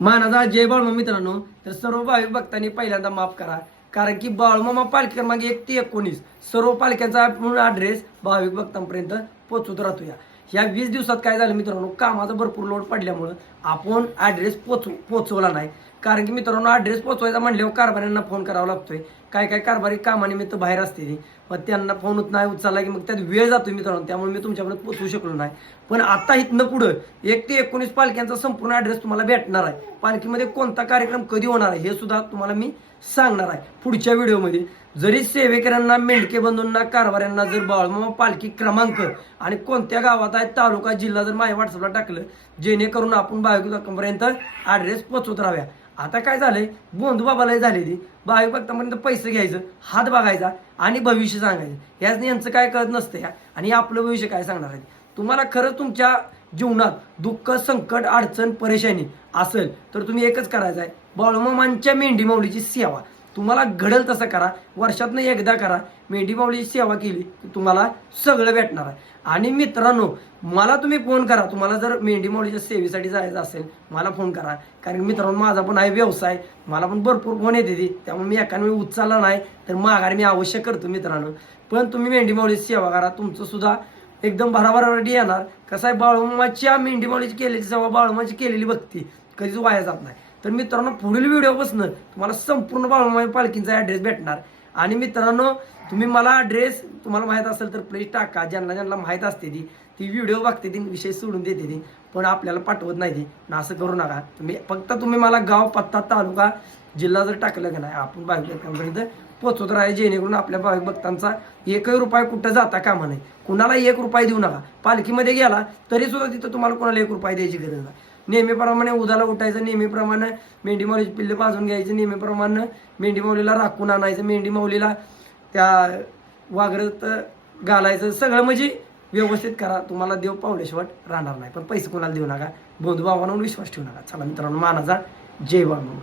मानाचा जय बाळूमामा मित्रांनो, तर सर्व भाविक भक्तांनी पहिल्यांदा माफ करा, कारण की बाळूमामा पालखी क्रमांक 1 ते 19 सर्व पालख्यांचा पूर्ण ॲड्रेस भाविक भक्तांपर्यंत पोहोचवत राहतो. या 20 दिवसात काय झालं मित्रांनो, कामाचा भरपूर लोड पडल्यामुळं आपण ॲड्रेस पोचवला नाही. कारण की मित्रांनो, ॲड्रेस पोचवायचा म्हणल्यावर कारभाऱ्यांना फोन करावा लागतोय. काय काय कारभारी कामानिमित्त बाहेर असते, मग त्यांना फोन नाही उचलला की मग त्यात वेळ जातो मित्रांनो. त्यामुळे मी तुमच्यापर्यंत पोचवू शकलो नाही. पण आता इथनं पुढं 1 ते 19 पालख्यांचा संपूर्ण ॲड्रेस तुम्हाला भेटणार आहे. पालखीमध्ये कोणता कार्यक्रम कधी होणार आहे हे सुद्धा तुम्हाला मी सांगणार आहे पुढच्या व्हिडिओमध्ये. जरी सेवेकरांना, मेंढके बंधूंना, कारभाऱ्यांना जर बाळूमामा पालखी क्रमांक आणि कोणत्या गावात आहे, तालुका, जिल्हा जर माझ्या व्हॉट्सअपला टाकलं, जेणेकरून आपण भाविक भक्तांपर्यंत ॲड्रेस पोचवत राहूया. आता काय झालंय, बोंधू बाबाला झालेली भाविक भक्तांपर्यंत पैसे घ्यायचं, हात बघायचा आणि भविष्य सांगायचं. याच यांचं काय कळत नसतं या, आणि आपलं भविष्य काय सांगणार आहे. तुम्हाला खरं तुमच्या जीवनात दुःख, संकट, अडचण, परेशानी असेल तर तुम्ही एकच करायचं आहे, बाळूमामांच्या मेंढी माऊलीची सेवा. तुम्हाला घडेल तसं करा, वर्षातनं एकदा करा. मेंढी माऊलीची सेवा केली की तुम्हाला सगळं भेटणार आहे. आणि मित्रांनो, मला तुम्ही फोन करा, तुम्हाला जर मेंढी माऊलीच्या सेवेसाठी जायचं असेल मला फोन करा. कारण मित्रांनो, माझा पण आहे व्यवसाय, मला पण भरपूर फोन येते, त्यामुळे मी एका वेळी उचलला नाही तर माघारी मी अवश्य करतो मित्रांनो. पण तुम्ही मेंढी माऊलीची सेवा करा, तुमचं सुद्धा एकदम भराभराटी येणार. कसं आहे, बाळूमामाच्या मेंढी माऊलीची केलेली सेवा, बाळूमाची केलेली भक्ती कधीच वाया जात नाही. तर मित्रांनो, पुढील व्हिडिओपासून तुम्हाला संपूर्ण बाळूमामा पालखींचा ॲड्रेस भेटणार. आणि मित्रांनो, तुम्ही मला ॲड्रेस तुम्हाला माहीत असेल तर प्लीज टाका. ज्यांना माहीत असते ती व्हिडिओ बघते, ती विषय सोडून देते पण आपल्याला पाठवत नाही ती. असं करू नका. तुम्ही मला गाव, पत्ता, तालुका, जिल्हा जर टाकलं का नाही, आपण भाविक भक्तांपर्यंत पोचवत राहा, जेणेकरून आपल्या भाविक भक्तांचा एकही रुपया कुठं जाता कामा नाही. कुणाला 1 रुपया देऊ नका. पालखीमध्ये गेला तरी सुद्धा तिथं तुम्हाला कोणाला 1 रुपया द्यायची गरज नाही. नेहमीप्रमाणे उदाला उठायचं, नेहमीप्रमाणे मेंढी माऊलीची पिल्ले पाजून घ्यायचं, नेहमीप्रमाणे मेंढी माऊलीला राखून आणायचं, मेंढी माऊलीला त्या वाघरत घालायचं. सगळं म्हणजे व्यवस्थित करा. तुम्हाला देव पावल्याशिवाय राहणार नाही. पण पैसे कोणाला देऊ नका. बंधू भावांवर विश्वास ठेवू नका. चला मित्रांनो, मानाचा जय बाळूमामा.